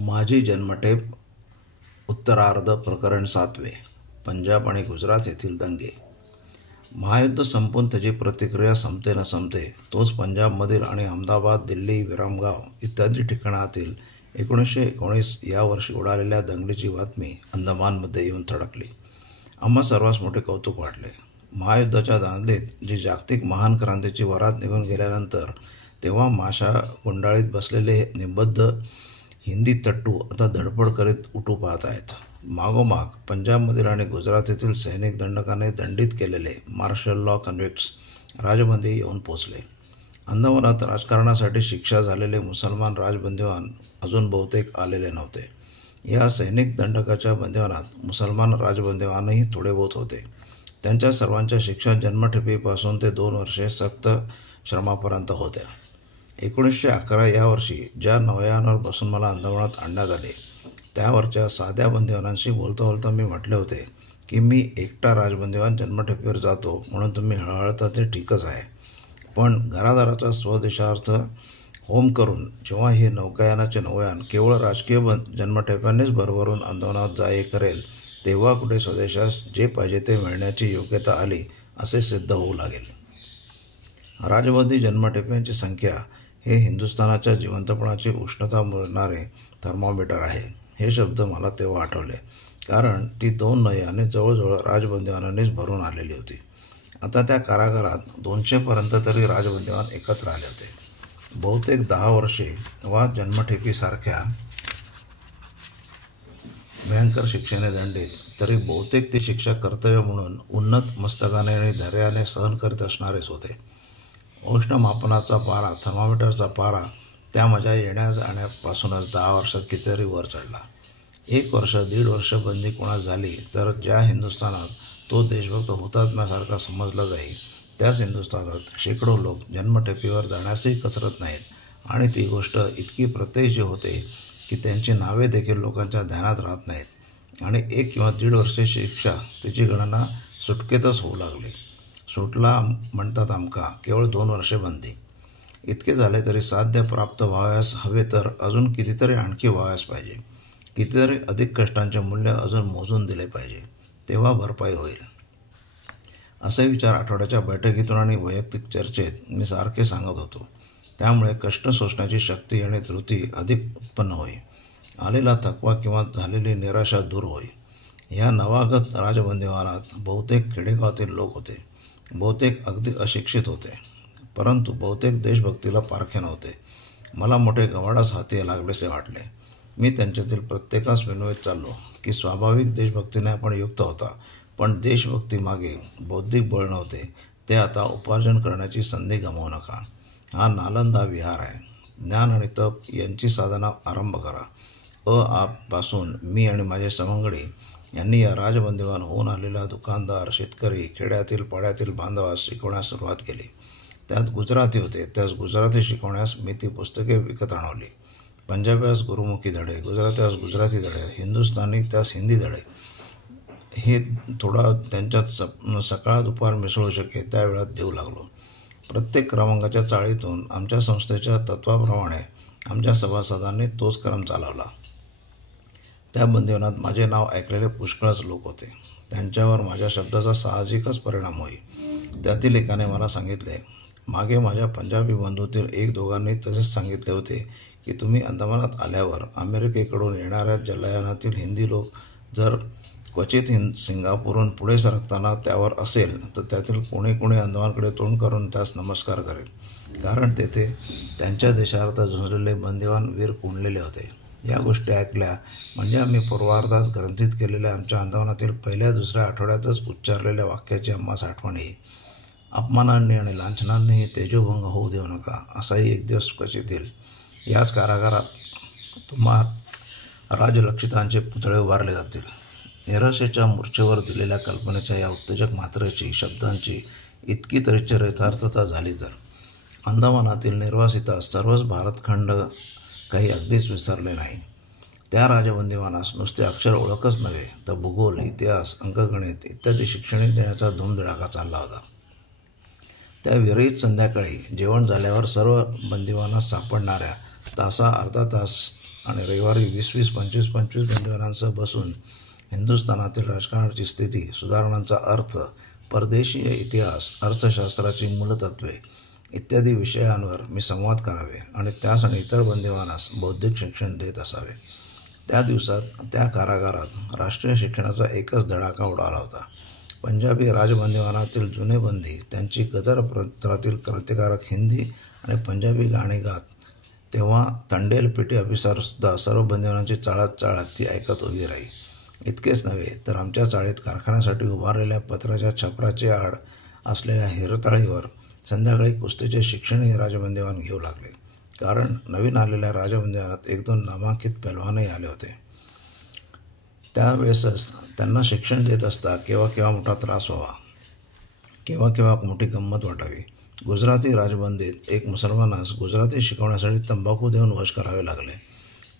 माझी जन्मठेप उत्तरार्ध प्रकरण 7. पंजाब आणि गुजरात येथील दंगे. महायुद्ध संपून त्याची प्रतिक्रिया संपते न संपते तोच पंजाबमधील आणि अहमदाबाद, दिल्ली, विरामगाव इत्यादी ठिकाणातील 1919 या वर्षी उडालेल्या दंगलीची बातमी अंदमानमध्ये येऊन थडकली. आम्हा सर्वांस मोठे कौतुक वाटले. महायुद्धाच्या दांडीत जी जागतिक महान क्रांतीची वरात निघून गेल्यानंतर तेव्हा माशा गुंडाळीत बसलेले निबद्ध हिंदी तट्टू आता धडपड करीत उठू पाहत आहेत. मागोमाग पंजाबमधील आणि गुजरातेतील सैनिक दंडकाने दंडित केलेले मार्शल लॉ कन्व्हिक्ट्स राजबंदी येऊन पोचले. अंदमानात राजकारणासाठी शिक्षा झालेले मुसलमान राजबंदिवान अजून बहुतेक आलेले नव्हते. या सैनिक दंडकाच्या बंदिवानात मुसलमान राजबंदिवानही थोडे बहुत होते. त्यांच्या सर्वांच्या शिक्षा जन्मठेपेपासून ते 2 वर्षे सक्त श्रमापर्यंत होत्या. 1911 या वर्षी ज्या नौयानावर बसून मला अंदमानात आणण्यात आले त्यावरच्या साध्या बंदिवानांशी बोलता बोलता मी म्हटले होते की मी एकटा राजबंदिवान जन्मठेपेवर जातो म्हणून तुम्ही हळहळता ते ठीकच आहे, पण घरादाराचा स्वदेशार्थ होम करून जेव्हा हे नौकायानाचे नौयान केवळ राजकीय जन्मठेप्यांनीच भरभरून अंदमानात जाये करेल तेव्हा कुठे स्वदेशास जे पाहिजे ते मिळण्याची योग्यता आली असे सिद्ध होऊ लागेल. राजबंदी जन्मठेप्यांची संख्या हे हिंदुस्थानाच्या जिवंतपणाची उष्णता मोजणारे थर्मोमीटर आहे. हे शब्द मला तेव्हा आठवले, कारण ती 2 नौयाने जवळजवळ राजबंदिवानांनीच भरून आलेली होती. आता त्या कारागारात 200पर्यंत तरी राजबंदिवान एकत्र आले होते. बहुतेक 10 वर्षे वा जन्मठेपीसारख्या भयंकर शिक्षेने दंडित, तरी बहुतेक ती शिक्षा कर्तव्य म्हणून उन्नत मस्तकाने आणि धैर्याने सहन करीत असणारेच होते. उष्णमापनाचा पारा, थर्मामीटरचा पारा त्या माझ्या येण्या जाण्यापासूनच 10 वर्षात कितीतरी वर चढला. 1 वर्ष 1.5 वर्ष बंदी कोणास झाली तर ज्या हिंदुस्थानात तो देशभक्त हुतात्म्यासारखा समजला जाईल त्याच हिंदुस्थानात शेकडो लोक जन्मठेपीवर जाण्यासही कचरत नाहीत आणि ती गोष्ट इतकी प्रत्ययची होते की त्यांची नावे देखील लोकांच्या ध्यानात राहत नाहीत आणि 1 किंवा 1.5 वर्षे शिक्षा तिची गणना सुटकेतच होऊ लागली. सुटला म्हणतात आमका, केवळ 2 वर्षे बंदी. इतके झाले तरी साध्य प्राप्त व्हावयास हवे तर अजून कितीतरी आणखी व्हावयास पाहिजे. कितीतरी अधिक कष्टांचे मूल्य अजून मोजून दिले पाहिजे, तेव्हा भरपाई होईल. असे विचार आठवड्याच्या बैठकीतून आणि वैयक्तिक चर्चेत मी सारखे सांगत होतो. त्यामुळे कष्ट सोसण्याची शक्ती आणि धृती अधिक उत्पन्न होई. आलेला थकवा किंवा झालेली निराशा दूर होई. ह्या नवागत राजबंदिवानात बहुतेक खेडेगावातील लोक होते. बहुतेक अगदी अशिक्षित होते, परंतु बहुतेक देशभक्तीला पारखे नव्हते. मला मोठे गवाडास हाती लागलेसे वाटले. मी त्यांच्यातील प्रत्येकास विनवत चाललो की स्वाभाविक देशभक्तीने आपण युक्त होता, पण देशभक्तीमागे बौद्धिक बळ नव्हते. ते आता उपार्जन करण्याची संधी गमावू नका. हा नालंदा विहार आहे. ज्ञान आणि तप यांची साधना आरंभ करा. पासून मी आणि माझे सवंगडी यांनी या राजबंदिवान होऊन आलेला दुकानदार, शेतकरी, खेड्यातील पाड्यातील बांधवास शिकवण्यास सुरुवात केली. त्यात गुजराती होते. त्यास गुजराती शिकवण्यास मी ती पुस्तके विकत आणवली. पंजाब्यास गुरुमुखी धडे, गुजरात्यास गुजराती धडे, हिंदुस्थानी त्यास हिंदी धडे. हे थोडा त्यांच्यात सकाळ दुपार मिसळू शके त्या वेळात देऊ लागलो. प्रत्येक क्रमांकाच्या चाळीतून आमच्या संस्थेच्या तत्वाप्रमाणे आमच्या सभासदांनी तोच क्रम चालवला. त्या बंदिवानात माझे नाव ऐकलेले पुष्कळच लोक होते. त्यांच्यावर माझ्या शब्दाचा साहजिकच परिणाम होई. त्यातील एकाने मला सांगितले, मागे माझ्या पंजाबी बंधूतील 1-2 तसेच सांगितले होते की तुम्ही अंदमानात आल्यावर अमेरिकेकडून येणाऱ्या जलयानातील हिंदी लोक जर क्वचित सिंगापूरहून पुढे सरकताना त्यावर असेल तर त्यातील कोणी अंदमानकडे तोंड करून त्यास नमस्कार करेल, कारण तेथे त्यांच्या देशार्थ झुंजलेले बंदिवान वीर कोंडलेले होते. या गोष्टी ऐकल्या म्हणजे आम्ही पूर्वार्धात ग्रंथित केलेल्या आमच्या अंदमानातील 1-2 आठवड्यातच उच्चारलेल्या वाक्याची आम्हास आठवण येईल. अपमानांनी आणि लांछनांनी तेजोभंग होऊ देऊ नका, असाही एक दिवस क्वचित येईल. याच कारागारात तुम्हा राजलक्षितांचे पुतळे उभारले जातील. निराशेच्या मूर्छेवर दिलेल्या कल्पनेच्या या उत्तेजक मात्रेची, शब्दांची इतकी तरी चरितार्थता झाली तर अंदमानातील निर्वासितास सर्वच भारतखंड काही अगदीच विसरले नाही. त्या राजबंदिवानास नुसते अक्षर ओळखच नव्हे तर भूगोल, इतिहास, अंकगणित इत्यादी शिक्षणे देण्याचा धूमधडाका चालला होता. त्या विरहित संध्याकाळी जेवण झाल्यावर सर्व बंदिवानास सापडणाऱ्या तासा अर्धा तास आणि रविवारी 20-20, 25-25 बंदिवानांसह बसून हिंदुस्थानातील राजकारणाची स्थिती, सुधारणांचा अर्थ, परदेशीय इतिहास, अर्थशास्त्राची मूलतत्वे इत्यादी विषयांवर मी संवाद करावे आणि त्यास आणि इतर बंदिवानास बौद्धिक शिक्षण देत असावे. त्या दिवसात त्या कारागारात राष्ट्रीय शिक्षणाचा एकच धडाका उडाला होता. पंजाबी राजबंदिवानातील जुने बंदी त्यांची गदर पत्रातील क्रांतिकारक हिंदी आणि पंजाबी गाणी गात, तेव्हा तंडेल पेटी ऑफिसरसुद्धा सर्व बंदिवानांची चाळत ती ऐकत उभी राही. इतकेच नव्हे तर आमच्या चाळीत कारखान्यासाठी उभारलेल्या पत्राच्या छपराचे आड असलेल्या हिरताळीवर संध्याकाळी कुस्तीचे शिक्षणही राजबंदिवान घेऊ लागले. कारण नवीन आलेल्या राजबंदिवानात 1-2 नामांकित पैलवानही आले होते. त्यावेळेसच त्यांना शिक्षण देत असता केव्हा मोठा त्रास व्हावा, केव्हा मोठी गंमत वाटावी. गुजराती राजबंदीत एक मुसलमानास गुजराती शिकवण्यासाठी तंबाखू देऊन वश करावे लागले.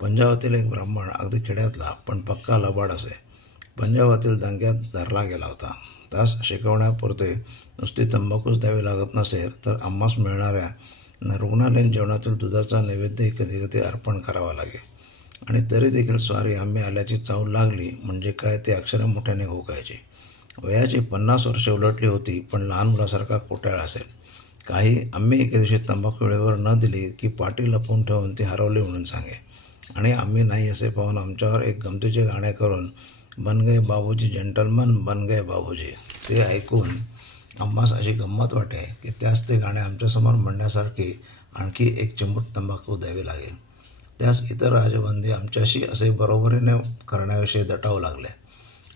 पंजाबातील एक ब्राह्मण, अगदी खेड्यातला पण पक्का लबाड असे, पंजाबातील दंग्यात धरला गेला होता. त्यास शिकवण्यापुरते नुसती तंबाखूच द्यावी लागत नसेल तर आम्हास मिळणाऱ्या रुग्णालयीन जेवणातील दुधाचा नैवेद्यही कधी अर्पण करावा लागे. आणि तरी देखील स्वारी आम्ही आल्याची चाव लागली म्हणजे काय ते अक्षरे मोठ्याने घोकायचे. वयाची 50 वर्षे उलटली होती, पण लहान मुलासारखा कोट्याळ असेल. काही आम्ही एके दिवशी तंबाखू वेळेवर न दिली की पाटी लपवून ठेवून ती हरवली म्हणून सांगे, आणि आम्ही नाही असे पाहून आमच्यावर एक गमतीचे गाणे करून बन गए बाबूजी जेंटलमन, बन गए बाबूजी, ते ऐकून आम्हास अशी गंमत वाटे की त्यास ते गाणे आमच्यासमोर म्हणण्यासारखी आणखी एक चिमूट तंबाखू द्यावी लागेल. त्यास इतर राजबंदी आमच्याशी असे बरोबरीने करण्याविषयी दटावू लागले.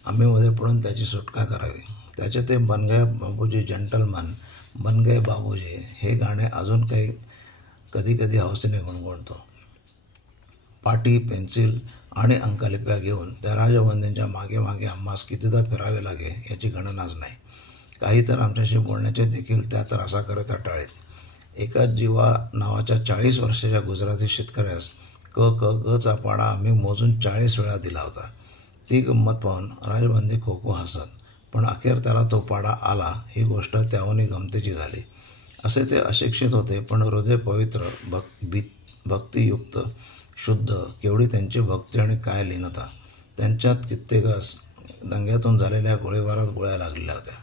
आम्ही मध्ये पडून त्याची सुटका करावी. त्याचे ते बन गए बाबूजी जेंटलमन, बन गए बाबूजी हे गाणे अजून कधी हौसेने गुणगुणतो. पाटी, पेन्सिल आणि अंकलिप्या घेऊन त्या राजबंदींच्या मागे आम्हास कितीदा फिरावे लागे याची गणनाच नाही. काही तर आमच्याशी बोलण्याचे देखील त्या त्रासाकरिता टाळीत. एका जीवा नावाच्या 40 वर्षाच्या गुजराती शेतकऱ्यास क क ग चा पाडा आम्ही मोजून 40 वेळा दिला होता. ती गंमत पाहून राजबंदी खो हसत, पण अखेर त्याला तो पाडा आला ही गोष्ट त्याहूनही गमतीची झाली. असे ते अशिक्षित होते, पण हृदय पवित्र, भक्तियुक्त, शुद्ध. केवढी त्यांची भक्ती आणि काय लीनता. त्यांच्यात कित्येकास दंग्यातून झालेल्या गोळीबारात गोळ्या लागलेल्या होत्या.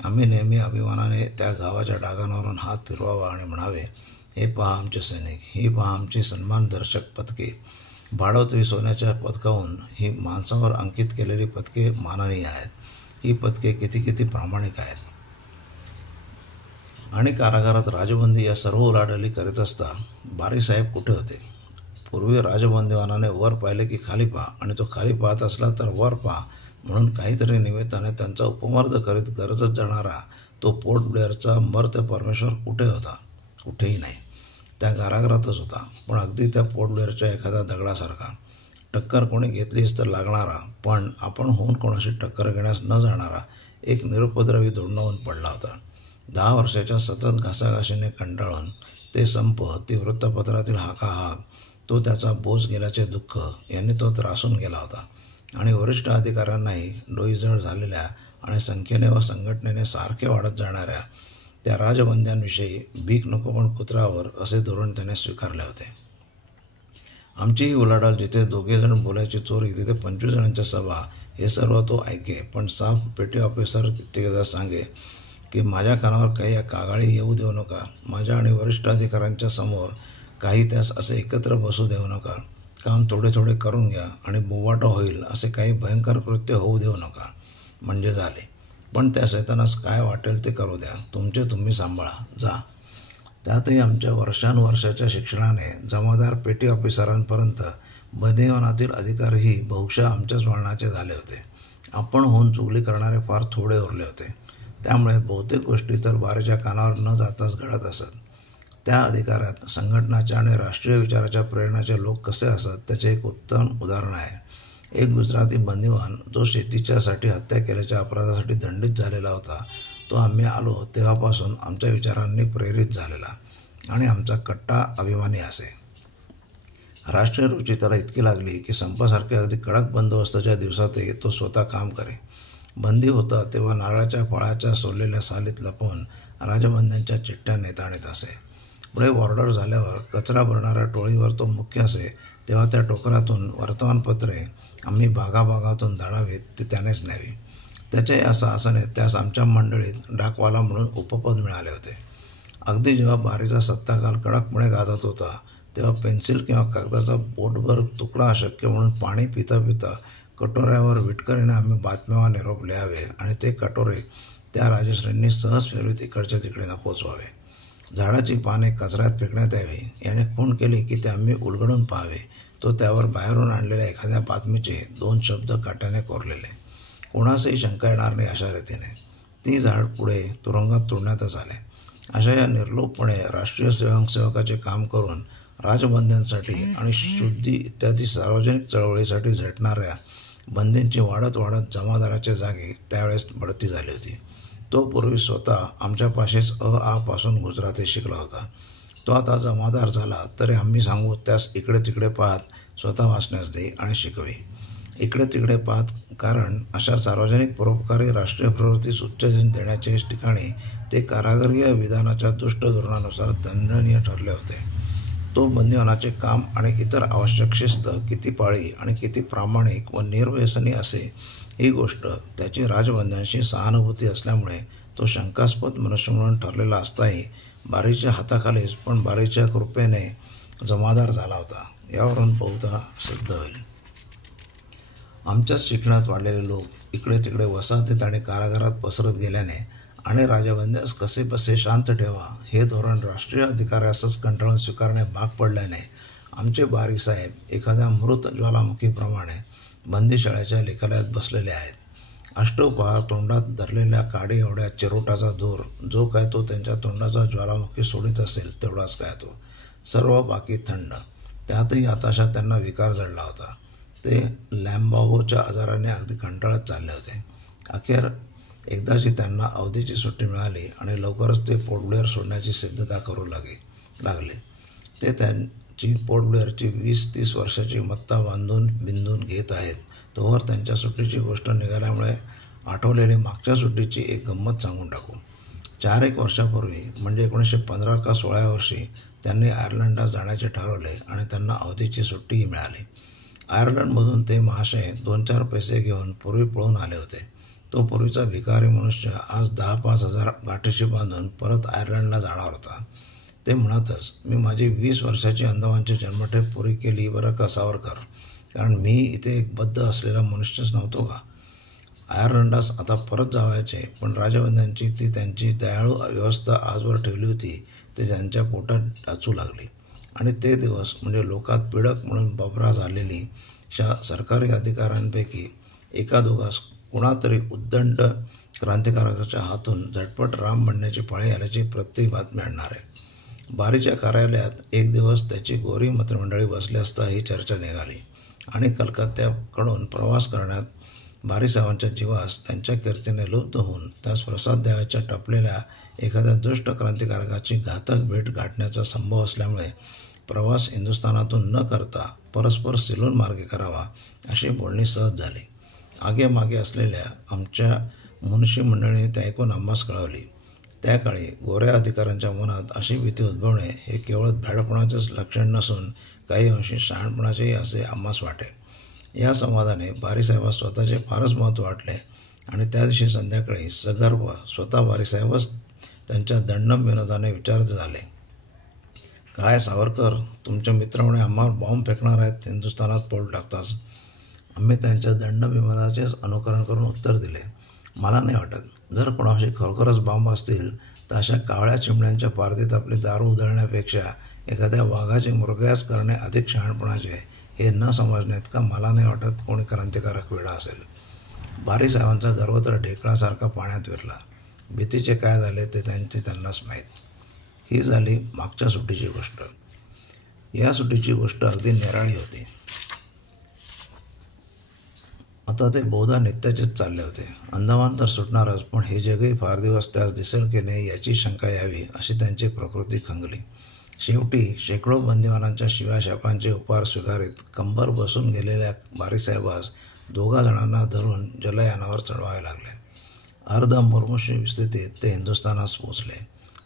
आम्ही नेहमी अभिमानाने त्या गावाच्या डागांवरून हात फिरवावा आणि म्हणावे, हे पहा आमचे सैनिक, ही पहा आमची सन्मानदर्शक पदके. भाडोत्री सोन्याच्या पदकाहून ही माणसावर अंकित केलेली पदके माननीय आहेत. ही पदके किती प्रामाणिक आहेत. आणि कारागारात राजबंदी या सर्व उलाढाली करीत असता बारीसाहेब कुठे होते? पूर्वी राजबंदिवानाने वर पाहिले की खाली पहा, आणि तो खाली पाहत असला तर वर पहा म्हणून काहीतरी निमित्ताने त्यांचा उपमर्द करीत गरजत जाणारा तो पोर्ट ब्लेअरचा मर्त्य परमेश्वर कुठे होता? कुठेही नाही. त्या कारागृहातच होता, पण अगदी त्या पोर्ट ब्लेअरच्या एखाद्या दगडासारखा. टक्कर कोणी घेतलीच तर लागणारा, पण आपण होऊन कोणाशी टक्कर घेण्यास न जाणारा एक निरुपद्रवी धुडणावून पडला होता. 10 वर्षाच्या सतत घासाघाशीने कंटाळून ते संप, ती वृत्तपत्रातील हाकाहाक, तो त्याचा बोज गेल्याचे दुःख यांनी तो त्रासून गेला होता. आणि वरिष्ठ अधिकाऱ्यांनाही डोईजड झालेल्या आणि संख्येने व संघटनेने सारखे वाढत जाणाऱ्या त्या राजबंद्यांविषयी भीक नको पण कुत्रावर असे धोरण त्याने स्वीकारले होते. आमची ही उलाढाल जिथे 2 जण बोलायची चोरी, तिथे 25 जणांच्या सभा, हे सर्व तो ऐके, पण साफ पेटी ऑफिसर कित्येकदा सांगे की माझ्या कानावर काही कागाळी येऊ देऊ नका. माझ्या आणि वरिष्ठ अधिकाऱ्यांच्या समोर काही त्यास असे एकत्र बसू देऊ नका. काम थोडे करून घ्या आणि बोवाटा होईल असे काही भयंकर कृत्य होऊ देऊ नका, म्हणजे झाले. पण त्या शैतानास काय वाटेल ते करू द्या. तुमचे तुम्ही सांभाळा, जा. त्यातही आमच्या वर्षानुवर्षाच्या शिक्षणाने जमादार पेटी ऑफिसरांपर्यंत बंदिवानातील अधिकारही बहुशः आमच्याच वळणाचे झाले होते. आपण होऊन चुगली करणारे फार थोडे उरले होते. त्यामुळे बहुतेक गोष्टी तर बारीच्या कानावर न जाताच घडत असत. त्या अधिकारात संघटनाच्या आणि राष्ट्रीय विचाराच्या प्रेरणाचे लोक कसे असत त्याचे एक उत्तम उदाहरण आहे. एक गुजराती बंदिवान जो शेतीच्यासाठी हत्या केल्याच्या अपराधासाठी दंडित झालेला होता, तो आम्ही आलो तेव्हापासून आमच्या विचारांनी प्रेरित झालेला आणि आमचा कट्टा अभिमानी असे. राष्ट्रीय रुची त्याला इतकी लागली की संपासारखे अगदी कडक बंदोबस्ताच्या दिवसातही तो स्वतः काम करे. बंदी होता तेव्हा नारळाच्या फळाच्या सोललेल्या सालीत लपवून राजबंद्यांच्या चिठ्ठ्या नेताणीत असे. पुढे ऑर्डर झाल्यावर कचरा भरणाऱ्या टोळीवर तो मुख्य असे, तेव्हा त्या टोकरातून वर्तमानपत्रे आम्ही भागाभागातून धाडावीत ती त्यानेच न्यावी. त्याच्या या साहसाने त्यास आमच्या मंडळीत डाकवाला म्हणून उपपद मिळाले होते. अगदी जेव्हा बारीचा सत्ताकाल कडकपणे गाजत होता तेव्हा पेन्सिल किंवा कागदाचा बोटभर तुकडा अशक्य म्हणून पाणी पिता पिता कटोऱ्यावर विटकरीने आम्ही बातम्या वा निरोप लिहावे आणि ते कटोरे त्या राजश्रींनी सहज फिरवीत इकडच्या तिकडे न पोचवावे. झाडाची पाने कचऱ्यात फेकण्यात यावी याने खूण केली की ते आम्ही उलगडून पाहावे. तो त्यावर बाहेरून आणलेल्या एखाद्या बातमीचे 2 शब्द काट्याने कोरलेले. कोणासही शंका येणार नाही अशा रीतीने ती झाड पुढे तुरुंगात तोडण्यातच आले. अशा या निर्लोभपणे राष्ट्रीय स्वयंसेवकाचे काम करून राजबंद्यांसाठी आणि शुद्धी इत्यादी सार्वजनिक चळवळीसाठी झटणाऱ्या बंदींची वाढत वाढत जमादाराच्या जागी त्यावेळेस बढती झाली होती. तो पूर्वी स्वतः आमच्या पाशीच आ पासून गुजराती शिकला होता. तो आता जमादार झाला तरी आम्ही सांगू त्यास इकडे तिकडे पाहत स्वतः वाचण्यास दे आणि शिकवे. इकडे तिकडे पाहत कारण अशा सार्वजनिक परोपकारी राष्ट्रीय प्रवृत्तीस उत्तेजन देण्याच्या ठिकाणी ते कारागिरीय विधानाच्या दुष्ट धोरणानुसार दंडनीय ठरले होते. तो बंदिवानाचे काम आणि इतर आवश्यक शिस्त किती पाळी आणि किती प्रामाणिक व निर्व्यसनी असे ही गोष्ट त्याची राजबंद्यांशी सहानुभूती असल्यामुळे तो शंकास्पद मनुष्य म्हणून ठरलेला असताही बारीच्या हाताखालीच पण बारीच्या कृपेने जमादार झाला होता यावरून बहुधा सिद्ध होईल. आमच्याच शिक्षणात वाढलेले लोक इकडे तिकडे वसाहतीत आणि कारागारात पसरत गेल्याने आणि राजबंद्यास कसे बसे शांत ठेवा हे धोरण राष्ट्रीय अधिकाऱ्यासच कंटाळून स्वीकारणे भाग पडल्याने आमचे बारीसाहेब एखाद्या मृत ज्वालामुखीप्रमाणे बंदीशाळेच्या लेखालयात बसलेले आहेत. अष्टोपहार तोंडात धरलेल्या काडी एवढ्या चिरोटाचा धूर जो काय तो त्यांच्या तोंडाचा ज्वालामुखी सोडित असेल तेवढाच काय तो. सर्व बाकी थंड. त्यातही आताशा त्यांना विकार जडला होता. ते लॅम्बागोच्या आजाराने अगदी कंटाळत चालले होते. अखेर एकदाची त्यांना अवधीची सुट्टी मिळाली आणि लवकरच ते पोर्टब्लेअर सोडण्याची सिद्धता करू लागले. ते त्यांची पोर्टब्लेअरची 20-30 वर्षाची मत्ता बिंदून घेत आहेत. तोवर त्यांच्या सुट्टीची गोष्ट निघाल्यामुळे आठवलेली मागच्या सुट्टीची एक गंमत सांगून टाकू. 4-1 वर्षापूर्वी म्हणजे 1915 का 16 वर्षी त्यांनी आयर्लंडला जाण्याचे ठरवले आणि त्यांना अवधीची सुट्टीही मिळाली. आयर्लंडमधून ते महाशय 2-4 पैसे घेऊन पूर्वी पळून आले होते. तो पूर्वीचा भिकारी मनुष्य आज 10-5 हजार गाठीशी बांधून परत आयर्लंडला जाणार होता. ते म्हणतच मी माझी 20 वर्षाची अंदमानची जन्मठेप पुरी केली बरं का सावरकर, कारण मी इथे एक बद्ध असलेला मनुष्यच नव्हतो का. आयर्लंडास आता परत जावायचे पण राजबंद्यांची ती त्यांची दयाळू व्यवस्था आजवर ठेवली होती ते त्यांच्या पोटात टाचू लागली. आणि ते दिवस म्हणजे लोकात पीडक म्हणून बबरा झालेली सरकारी अधिकाऱ्यांपैकी एका दोघास कुणातरी उद्दंड क्रांतिकारकाच्या हातून झटपट राम बनण्याची पाळी आल्याची प्रत्येक बातमी आणणार आहे. बारीच्या कार्यालयात एक दिवस त्याची गोरी मित्रमंडळी बसली असता ही चर्चा निघाली आणि कलकत्त्याकडून प्रवास करण्यात बारीसाहेबांच्या जीवास त्यांच्या कीर्तीने लुब्ध होऊन त्यास प्रसाद द्यावयाच्या टपलेल्या एखाद्या दुष्ट क्रांतिकारकाची घातक भेट गाठण्याचा संभव असल्यामुळे प्रवास हिंदुस्थानातून न करता परस्पर सिलोन मार्गे करावा अशी बोलणी सहज झाली. आगेमागे असलेल्या आमच्या मुन्शी मंडळीने ते ऐकून आम्हास कळवली. त्या काळी गोऱ्या अधिकाऱ्यांच्या मनात अशी भीती उद्भवणे हे केवळ भ्याडपणाचेच लक्षण नसून काही अंशी शहाणपणाचेही असे आम्हास वाटे. या संवादाने बारीसाहेबास स्वतःचे फारच महत्त्व वाटले आणि त्या दिवशी संध्याकाळी सगर्भ स्वतः बारीसाहेबच त्यांच्या दंडम विनोदाने विचारत झाले, काय सावरकर, तुमचे मित्र म्हणे आम्हावर बॉम्ब फेकणार आहेत, हिंदुस्थानात पाऊल टाकताच. आम्ही त्यांच्या दंडविनोदाचेच अनुकरण करून उत्तर दिले, मला नाही वाटत. जर कोणाशी खरोखरच बॉम्ब असतील तर अशा कावळ्या चिमण्यांच्या पारदीत आपली दारू उधळण्यापेक्षा एखाद्या वाघाची मृगयास करणे अधिक शहाणपणाचे हे न समजण्यात का मला नाही वाटत कोणी क्रांतिकारक वेडा असेल. बारीसाहेबांचा गर्व तर ढेकळासारखा पाण्यात विरला. भीतीचे काय झाले ते त्यांनाच माहीत. ही झाली मागच्या सुट्टीची गोष्ट. या सुट्टीची गोष्ट अगदी निराळी होती. आता ते बहुधा नित्याचेच चालले होते. अंदमान तर सुटणारच पण हे जगही फार दिवस त्यास दिसेल की नाही याची शंका यावी अशी त्यांची प्रकृती खंगली. शेवटी शेकडो बंदिवानांच्या शिव्याशापांचे उपहार स्वीकारीत कंबर बसून गेलेल्या बारीसाहेबास 2 जणांना धरून जलयानावर चढवावे लागले. अर्ध मुर्मुषी स्थितीत ते हिंदुस्थानास पोचले.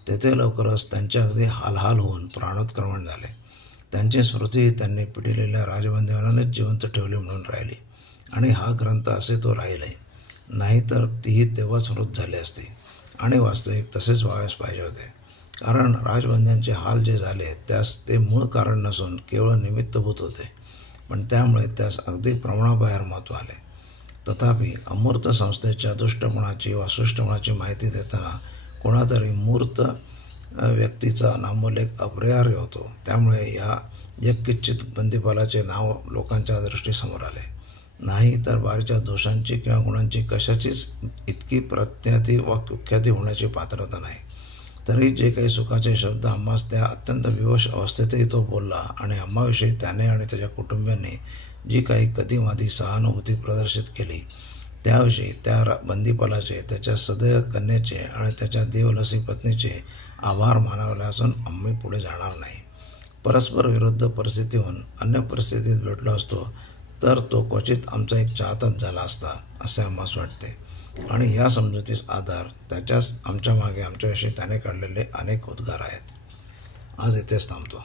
तेथे लवकरच त्यांचे अगदी हालहाल होऊन प्राणोत्क्रमण झाले. त्यांची स्मृती त्यांनी पिढीलेल्या राजबंदीवरानेच जिवंत ठेवली म्हणून राहिली आणि हा ग्रंथ असे तो राहीलही. नाहीतर तीही तेव्हाच मृत झाली असती आणि वास्तविक तसेच व्हावयास पाहिजे होते. कारण राजबंद्यांचे हाल जे झाले त्यास ते मूळ कारण नसून केवळ निमित्तभूत होते, पण त्यामुळे त्यास अगदी प्रमाणाबाहेर महत्त्व आले. तथापि अमूर्त संस्थेच्या दुष्टपणाची वा सुष्टपणाची माहिती देताना कोणातरी मूर्त व्यक्तीचा नामोल्लेख अपरिहार्य होतो. त्यामुळे या यत्किंचित बंदीपालाचे नाव लोकांच्या दृष्टीसमोर आले. नाही तर बारीच्या दोषांची किंवा गुणांची कशाचीच इतकी प्रख्याती वा कुख्याती होण्याची पात्रता नाही. तरी जे काही सुखाचे शब्द आम्हास त्या अत्यंत विवश अवस्थेतही तो बोलला आणि आम्हाविषयी त्याने आणि त्याच्या कुटुंबियांनी जी काही कधीमाधी सहानुभूती प्रदर्शित केली त्याविषयी त्या बंदीपालाचे, त्याच्या सदैव कन्येचे आणि त्याच्या देवलसी पत्नीचे आभार मानावले असून आम्ही पुढे जाणार नाही. परस्पर विरुद्ध परिस्थितीहून अन्य परिस्थितीत भेटलो असतो तर तो क्वचित आमचा एक चाहताच झाला असता असे आम्हास वाटते. आणि ह्या समजुतीस आधार त्याच्याच आमच्या मागे आमच्याविषयी त्याने काढलेले अनेक उद्गार आहेत. आज इथेच थांबतो.